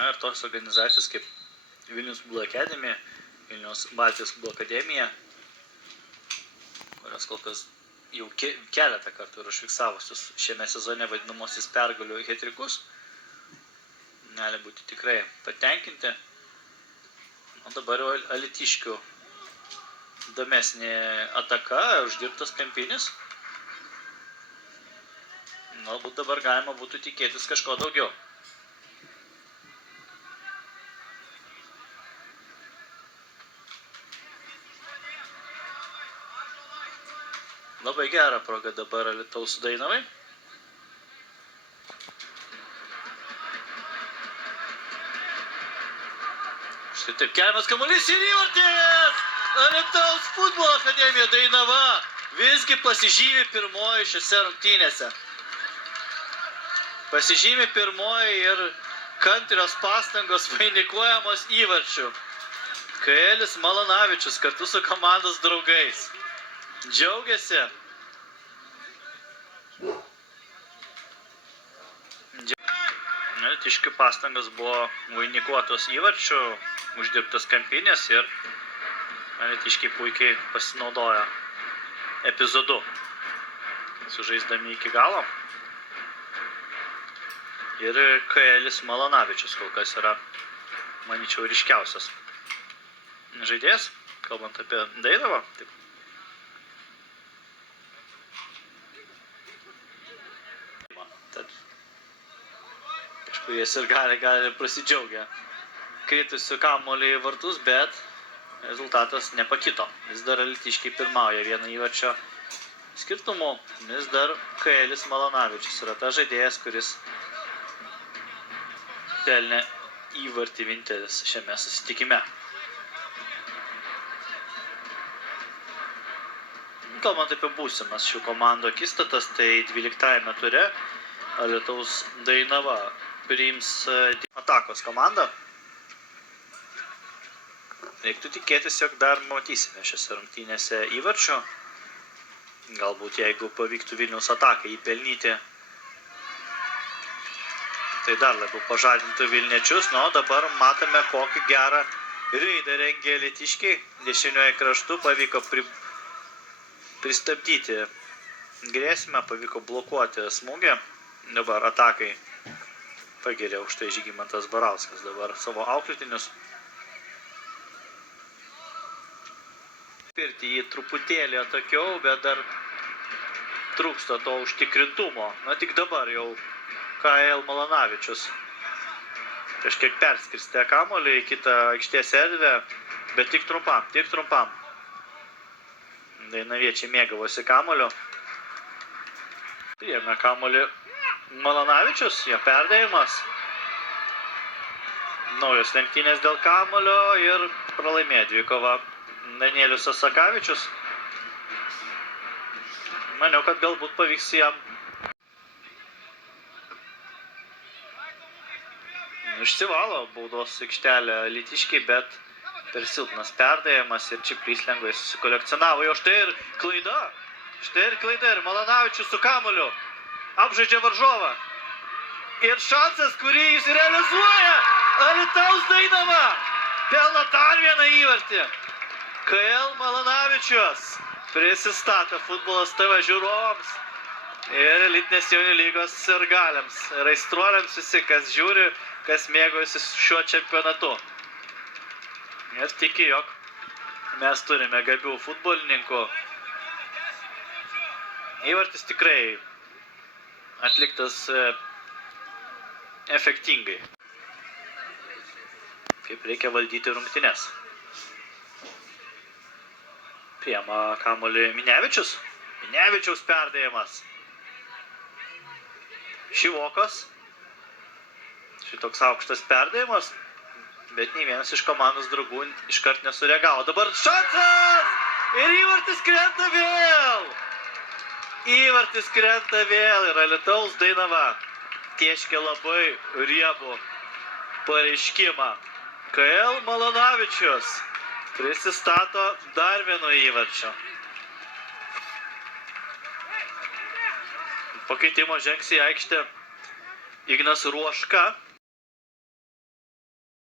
Ir tos organizacijos kaip Vilnius futbolo akademija, Vilnius Baltijos futbolo akademija, kurios kol kas jau keletą kartų yra užfiksavusius šiame sezone vadinamosius pergalių hetrikus, gali būti tikrai patenkinti. O dabar jau Alytiškių įdomesnė ataka, uždirbtas kampinis. Galbūt dabar galima būtų tikėtis kažko daugiau. Labai gera proga dabar Alytaus Dainavai. Štai taip keliamas kamuolys ir įvartis! Alytaus futbolo akademija Dainava visgi pasižymi pirmoji šiose rungtynėse. Pasižymi pirmoji ir kantrios pastangos vainikuojamos įvarčiu. Kaelis Malanavičius kartu su komandos draugais džiaugiasi. Alytiškių pastangos buvo vainikuotos įvarčių, uždirbtas kampinis ir Alytiškiai puikiai pasinaudojo epizodu, sužaisdami iki galo. Ir Kaelis Malanavičius kol kas yra, manyčiau, ryškiausias žaidėjas, kalbant apie Dainavą. Taip. Tad kažkuris ir gali prasidžiaugia kritusių kamuolį į vartus, bet rezultatas nepakito. Vis dar Alytiškiai pirmauja vieną įvarčio skirtumu. Vis dar Kaelis Malanavičius yra tas žaidėjas, kuris pelnė įvartį vienintelis šiame susitikime. Kalbant apie būsimas šių komandų akistatas, tai 12-ame ture Alytaus Dainava priims atakos komandą. Reiktų tikėtis, jog dar matysime šiose rungtynėse įvarčių. Galbūt jeigu pavyktų Vilniaus atakai įpelnyti, tai dar labiau pažadintų Vilniečius. O dabar matome, kokį gerą reidą rengė Alytiškiai. Dešinioje kraštu pavyko pristabdyti grėsmę, pavyko blokuoti smūgį. Dabar atakai pagirė už tai Žygimantas Barauskas dabar savo auklėtinius. Pirti jį truputėlį atokiau, bet dar trūksta to užtikrintumo. Tik dabar jau Kael Malanavičius kažkiek perskirstė kamuolį į kitą aikštės erdvę, bet tik trumpam. Dainaviečiai mėgavosi kamuolio. Priėmė kamuolį Malanavičius, jo perdėjimas. Naujos lenktynės dėl kamuolio ir pralaimėjo dvikovą Danielius Asakavičius. Maniau, kad galbūt pavyks jam išsivalo baudos aikštelę Alytiškiai, bet per silpnas perdėjimas ir Čiplys lengvai susikolekcionavo. Jo štai ir klaida. Ir Malanavičius su kamuoliu apžaidžia varžovą. Ir šansas, kurį jis realizuoja. Alytaus Dainava pelno dar vieną įvartį. Kael Malanavičius prisistato Futbolas TV žiūrovams ir elitinės jaunių lygos sirgaliams ir aistruoliams visi, kas žiūri, kas mėgaujasi šiuo čempionatu. Ir tiki, jog mes turime gabių futbolininkų. Įvartis tikrai atliktas efektingai. Kaip reikia valdyti rungtynes. Priema kamuolį Minevičius. Minevičiaus perdėjimas. Šivokas. Šitoks aukštas perdėjimas. Bet nei vienas iš komandos draugų iškart nesureagavo. Dabar šansas! Ir įvartis krenta vėl! Ir Alytaus Dainava tieškė labai riebų pareiškimą. Kael Malanavičius prisistato dar vieno įvarčio. Po keitimo žengs į aikštę Ignas Ruoška.